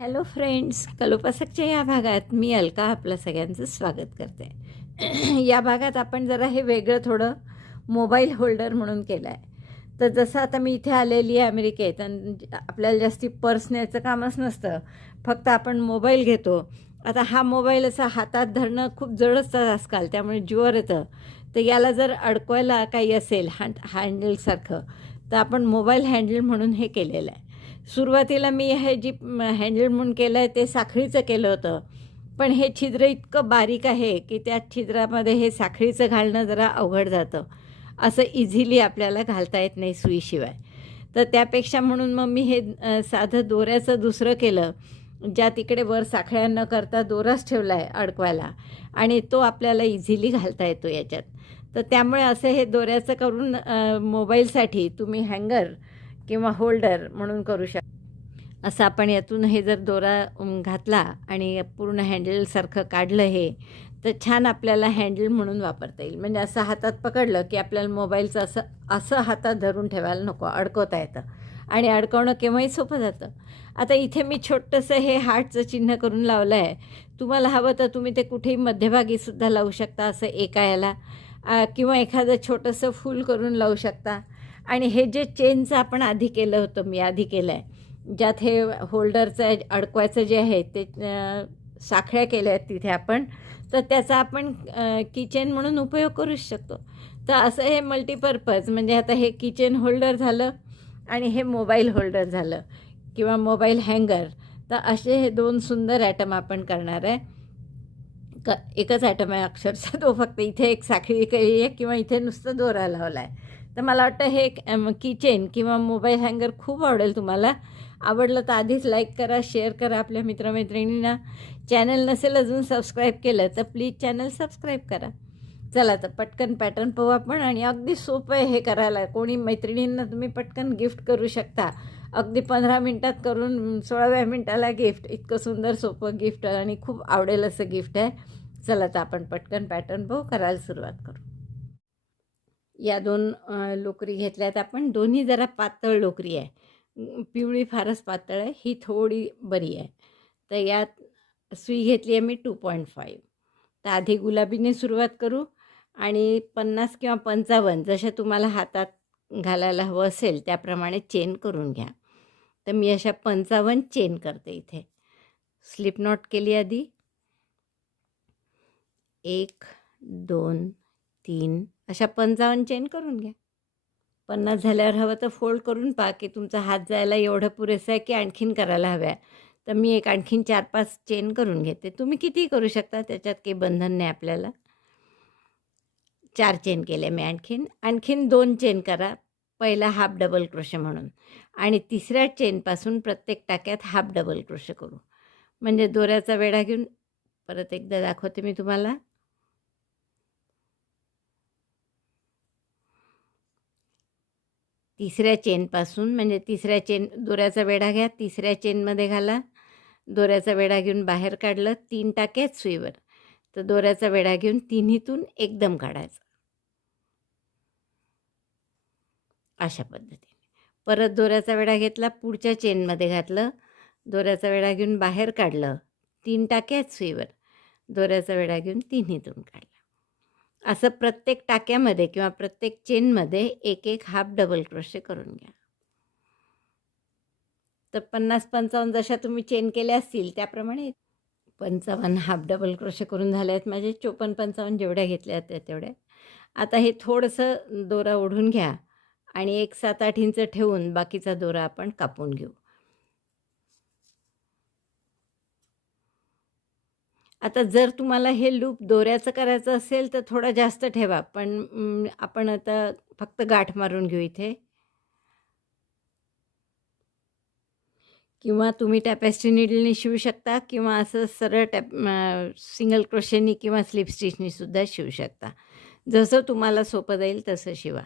Hello friends, कलोपासकच्या या भागात मी अलका आपलं सगळ्यांचं स्वागत करते. या भागात आपण जरा हे वेगळं थोडं मोबाईल होल्डर म्हणून केलं आहे. तर जसं आता मी इथे आलेली आहे अमेरिकेत आणि आपल्याला जास्ती पर्स न्यायचं कामच नसतं, फक्त आपण मोबाईल घेतो. आता हा मोबाईल असा हातात धरणं खूप जड असतं आजकाल, त्यामुळे जीवावर येतं. तर याला जर अडकवायला काही असेल हँडलसारखं, तर आपण मोबाईल हँडल म्हणून हे केलेलं आहे. सुरुवातीला मी हे जी हँडल म्हणून केलं आहे ते साखळीचं केलं होतं, पण हे छिद्र इतकं बारीक आहे की त्या छिद्रामध्ये हे साखळीचं घालणं जरा अवघड जातं. असं इझिली आपल्याला घालता येत नाही सुईशिवाय. तर त्यापेक्षा म्हणून मग मी हे साधं दोऱ्याचं दुसरं केलं, ज्या तिकडे वर साखळ्या न करता दोराच ठेवला आहे अडकवायला आणि तो आपल्याला इझिली घालता येतो याच्यात. तर त्यामुळे असं हे दोऱ्याचं करून मोबाईलसाठी तुम्ही हँगर किंवा होल्डर म्हणून करू शकता. असं आपण यातून हे जर दोरा घातला आणि पूर्ण हँडलसारखं काढलं हे, तर छान आपल्याला हँडल म्हणून वापरता येईल. म्हणजे असं हातात पकडलं की आपल्याला मोबाईलचं असं असं हातात धरून ठेवायला नको, अडकवता येतं आणि अडकवणं केव्हाही सोपं जातं. आता इथे मी छोटंसं हे हार्टचं चिन्ह करून लावलं आहे. तुम्हाला हवं तर तुम्ही ते कुठेही मध्यभागीसुद्धा लावू शकता असं एका याला, किंवा एखादं छोटंसं फूल करून लावू शकता. आणि हे जे चेनचं आपण आधी केलं होतं, मी आधी केलं आहे, ज्यात हे होल्डरचं अडकवायचं जे आहे ते साखळ्या केल्या आहेत तिथे आपण, तर त्याचा आपण किचेन म्हणून उपयोग करू शकतो. तर असं हे मल्टीपर्पज, म्हणजे आता हे किचन होल्डर झालं आणि हे मोबाईल होल्डर झालं किंवा मोबाईल हँगर. तर असे हे दोन सुंदर ॲटम आपण करणार आहे. एकच ॲटम आहे अक्षरशः तो, फक्त इथे एक साखळी केली आहे किंवा इथे नुसतं दोरा लावला आहे. तर मला वाटतं हे किचेन किंवा मोबाईल हँगर खूप आवडेल तुम्हाला. आवडलं तर आधीच लाईक करा, शेअर करा आपल्या मित्रमैत्रिणींना. चॅनल नसेल अजून सबस्क्राईब केलं तर प्लीज चॅनल सबस्क्राईब करा. चला तर पटकन पॅटर्न पाहू आपण. आणि अगदी सोपं आहे हे करायला. कोणी मैत्रिणींना तुम्ही पटकन गिफ्ट करू शकता. अगदी 15 मिनटात करून 16व्या मिनटाला गिफ्ट. इतकं सुंदर सोपं गिफ्ट आणि खूप आवडेल असं गिफ्ट आहे. चला तर आपण पटकन पॅटर्न पाहू, करायला सुरुवात करू. या दोन लोकरी घेतल्यात आपण. दोन्ही जरा पातळ लोकरी आहे. पिवळी फारच पातळ आहे, ही थोडी बरी आहे. तर यात सुई घेतली आहे मी 2.5. तर आधी गुलाबीने सुरुवात करू आणि 50 किंवा 55 जशा तुम्हाला हातात घालायला हवं असेल त्याप्रमाणे चेन करून घ्या. तर मी अशा 55 चेन करते इथे. स्लिप नॉट केली आधी. 1, 2, 3 अशा 55 चेन करून घ्या. 50 झाल्यावर हवं तर फोल्ड करून पहा की तुमचा हात जायला एवढं पुरेसं आहे की आणखीन करायला हव्या. तर मी एक आणखीन 4-5 चेन करून घेते. तुम्ही कितीही करू शकता, त्याच्यात काही बंधन नाही आपल्याला. 4 चेन केले मी. आणखीन 2 चेन करा. पहिला हाफ डबल क्रोशे म्हणून आणि तिसऱ्या चेनपासून प्रत्येक टाक्यात हाफ डबल क्रोशे करू. म्हणजे दोऱ्याचा वेढा घेऊन परत एकदा दाखवते मी तुम्हाला. तिसऱ्या चेनपासून, म्हणजे तिसऱ्या चेन दोऱ्याचा वेढा घ्या, तिसऱ्या चेनमध्ये घाला. दोऱ्याचा वेढा घेऊन बाहेर काढलं, 3 टाके आहेत सुईवर. तर दोऱ्याचा वेढा घेऊन तिन्हीतून एकदम काढायचा. अशा पद्धतीने. परत दोऱ्याचा वेढा घेतला, पुढच्या चेनमध्ये घातलं, दोऱ्याचा वेढा घेऊन बाहेर काढलं, 3 टाके आहेत सुईवर. दोऱ्याचा वेढा घेऊन तिन्हीतून काढला. असं प्रत्येक टाक्यामध्ये किंवा प्रत्येक चेनमध्ये एक एक हाफ डबल क्रोशे करून घ्या. तर 50-55 जशा तुम्ही चेन केल्या असतील त्याप्रमाणे 55 हाफ डबल क्रोशे करून झाले आहेत माझे. 54-55 जेवढ्या घेतल्या आहेत तेवढ्या. आता हे थोडंसं दोरा ओढून घ्या आणि एक 7-8 इंच ठेवून बाकीचा दोरा आपण कापून घेऊ. आता जर तुम्हाला हे लूप दोऱ्याचं करायचं असेल तर थोडं जास्त ठेवा, पण आपण आता फक्त गाठ मारून घेऊ इथे. किंवा तुम्ही टॅपेस्ट्री नीडलनी शिवू शकता किंवा असं सरळ सिंगल क्रोशेनी किंवा स्लिप स्टिचनीसुद्धा शिवू शकता. जसं तुम्हाला सोपं जाईल तसं शिवा.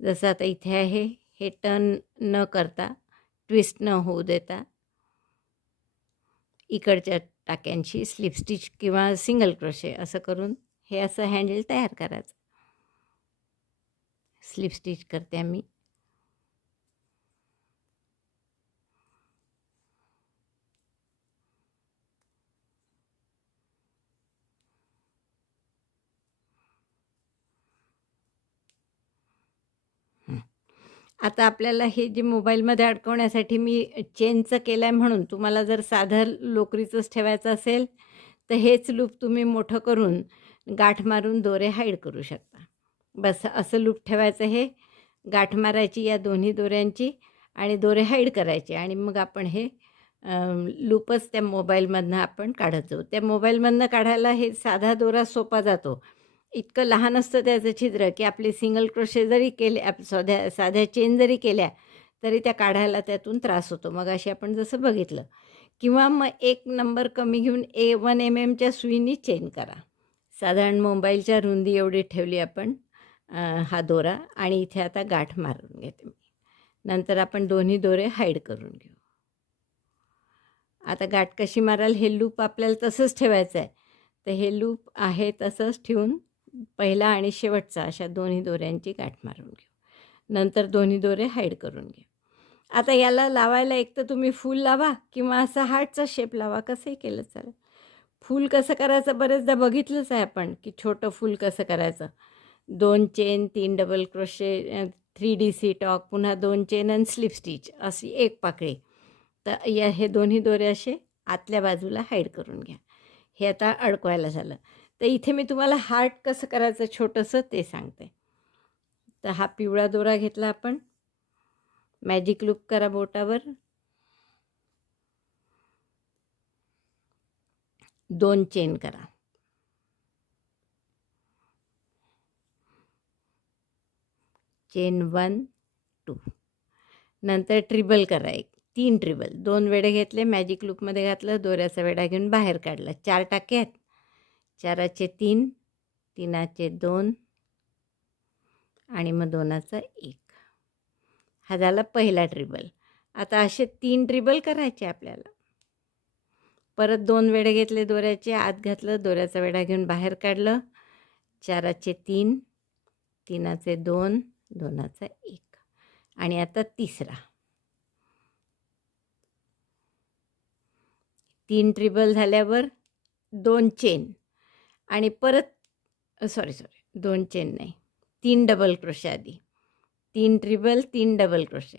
जसं आता इथे आहे, हे टर्न न करता, ट्विस्ट न होऊ देता इकडच्या टाक्यांची स्लिप स्टिच किंवा सिंगल क्रोशे असं करून हे असं हँडल तयार करायचं. स्लिप स्टिच करते आम्ही. आता आपल्याला हे जे मोबाईलमध्ये अडकवण्यासाठी मी चेनचं केलं आहे म्हणून तुम्हाला जर साधं लोकरीचंच ठेवायचं असेल तर हेच लूप तुम्ही मोठं करून गाठ मारून दोरे हाईड करू शकता. बस असं लूप ठेवायचं, हे गाठ मारायची या दोन्ही दोऱ्यांची आणि दोरे हाईड करायचे आणि मग आपण हे लूपच त्या मोबाईलमधनं आपण काढत जाऊ. त्या मोबाईलमधनं काढायला हे साधा दोरा सोपा जातो. इतकं लहान असतं त्याचं छिद्र की आपले सिंगल क्रोशे जरी केले, साध्या चेन जरी केल्या तरी त्या काढायला त्यातून त्रास होतो. मग अशी आपण जसं बघितलं. किंवा मग 1 नंबर कमी घेऊन 1 mmच्या सुईनी चेन करा. साधारण मोबाईलच्या रुंदी एवढी ठेवली आपण हा दोरा आणि इथे आता गाठ मारून घेते मी. नंतर आपण दोन्ही दोरे हाईड करून घेऊ. आता गाठ कशी माराल, हे लूप आपल्याला तसंच ठेवायचं आहे. तर हे लूप आहे तसंच ठेवून पहिला आणि शेवटचा अशा दोन्ही दोऱ्यांची गाठ मारून घेऊ. नंतर दोन्ही दोरे हाईड करून घेऊ. आता याला लावायला एक तर तुम्ही फूल लावा किंवा असा हार्टचा शेप लावा, कसंही केलं चालेल. फूल कसं करायचं बरेचदा बघितलंच आहे आपण की छोटं फूल कसं करायचं. 2 chain, 3 double crochet, 3DC talk, पुन्हा 2 चेन आणि स्लिप स्टिच अशी एक पाकळी. तर हे दोन्ही दोरे असे आतल्या बाजूला हाईड करून घ्या. हे आता अडकवायला झालं. तर इथे मी तुम्हाला हार्ट कसं करायचं छोटंसं ते सांगते. तर हा पिवळा दोरा घेतला आपण, मॅजिक लूप करा बोटावर, 2 चेन करा, चेन 1 2, नंतर ट्रिबल करा, 3 ट्रिबल, 2 वेढे घेतले, मॅजिक लूपमध्ये घातलं, दोऱ्याचा वेढा घेऊन बाहेर काढला. 4 टाके आहेत, 4चे 3, 3चे 2 आणि मग 2चा 1. हा झाला पहिला ट्रिबल. आता असे 3 ट्रिबल करायचे आपल्याला. परत 2 वेढे घेतले दोऱ्याचे, आत घातलं, दोऱ्याचा वेढा घेऊन बाहेर काढलं, 4चे 3, 3चे 2, 2चा 1 आणि आता तिसरा. 3 ट्रिबल झाल्यावर 2 चेन आणि परत 2 चेन नाही, 3 डबल क्रोशे आधी, 3 treble, 3 double crochet,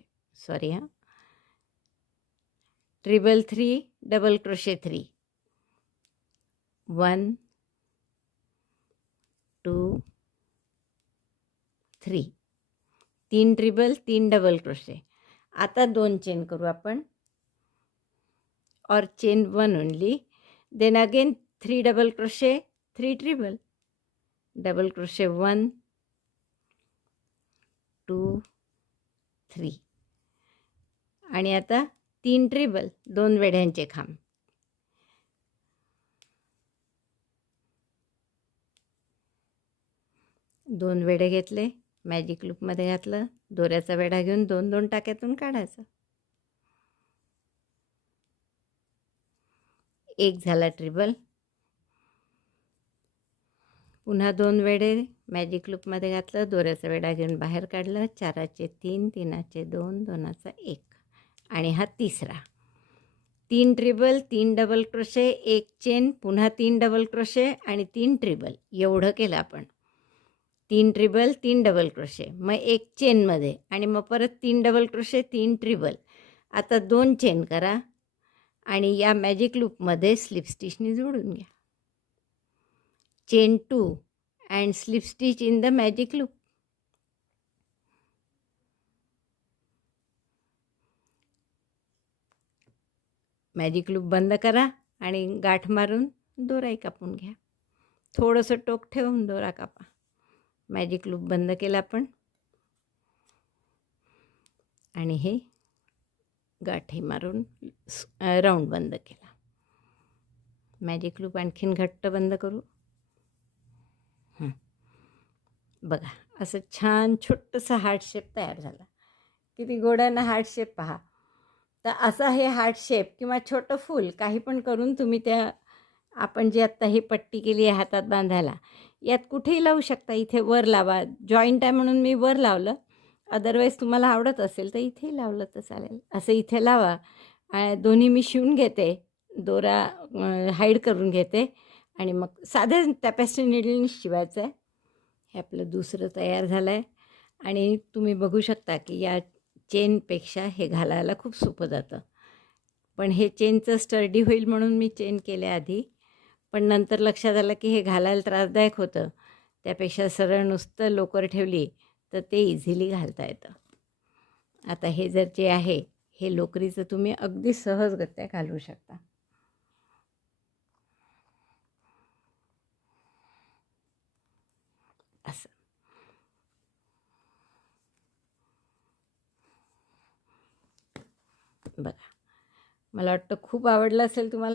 treble 3 double crochet 3, 1 2 3, 3 treble, 3 double crochet. आता 2 चेन करू आपण, और chain 1 only, then again 3 double crochet, 3 treble, double crochet 1 2 3 आणि आता 3 ट्रिबल, 2 वेढ्यांचे खांब, दोन वेढे घेतले, मॅजिक लूपमध्ये घातलं, दोऱ्याचा वेढा घेऊन 2-2 टाक्यातून काढायचं. 1 झाला ट्रिबल, पुन्हा 2 वेढे मॅजिक लूपमध्ये घातलं, दोऱ्याचा वेढा घेऊन बाहेर काढलं, 4चे 3, 3चे 2, 2चा 1 आणि हा तिसरा. 3 ट्रिबल, 3 डबल क्रोशे, 1 चेन, पुन्हा 3 डबल क्रोशे आणि 3 ट्रिबल, एवढं केलं आपण. 3 ट्रिबल, 3 डबल क्रोशे, मग 1 चेनमध्ये आणि मग परत 3 डबल क्रोशे, 3 ट्रिबल. आता 2 चेन करा आणि या मॅजिक लूपमध्ये स्लिप स्टिचने जोडून घ्या. Chain 2 and slip stitch in the magic loop. Magic loop बंद करा आणि गाठ मारून दोराही कापून घ्या. थोडंसं टोक ठेवून दोरा कापा. मॅजिक लूप बंद केला आपण आणि हे गाठी मारून राऊंड बंद केला. मॅजिक लूप आणखीन घट्ट बंद करू. बघा असं छान छोटंसं हार्ट शेप तयार झाला. किती गोडानं हार्ट शेप पहा. तर असा हे हार्ट शेप किंवा छोटं फूल काही पण करून तुम्ही त्या आपण जी आत्ता ही पट्टी केली आहे हातात बांधायला, यात कुठेही लावू शकता. इथे वर लावा, जॉईंट आहे म्हणून मी वर लावलं, अदरवाईज तुम्हाला आवडत असेल तर इथेही लावलं तर चालेल. असं इथे लावा. दोन्ही मी शिवून घेते, दोरा हाईड करून घेते आणि मग साधं टॅपेस्ट्री निडलनी शिवायचं आहे. हे आपलं दुसरं तयार झालं आहे. आणि तुम्ही बघू शकता की या चेनपेक्षा हे घालायला खूप सोपं जातं. पण हे चेनचं स्टर्डी होईल म्हणून मी चेन केले आधी. पण नंतर लक्षात आलं की हे घालायला त्रासदायक होतं. त्यापेक्षा सरळ नुसतं लोकर ठेवली तर ते इझिली घालता येतं. आता हे जे आहे हे लोकरीचं तुम्ही अगदी सहजगत्या घालू शकता. असं बघा. मला वाटतं खूप आवडलं असेल तुम्हाला.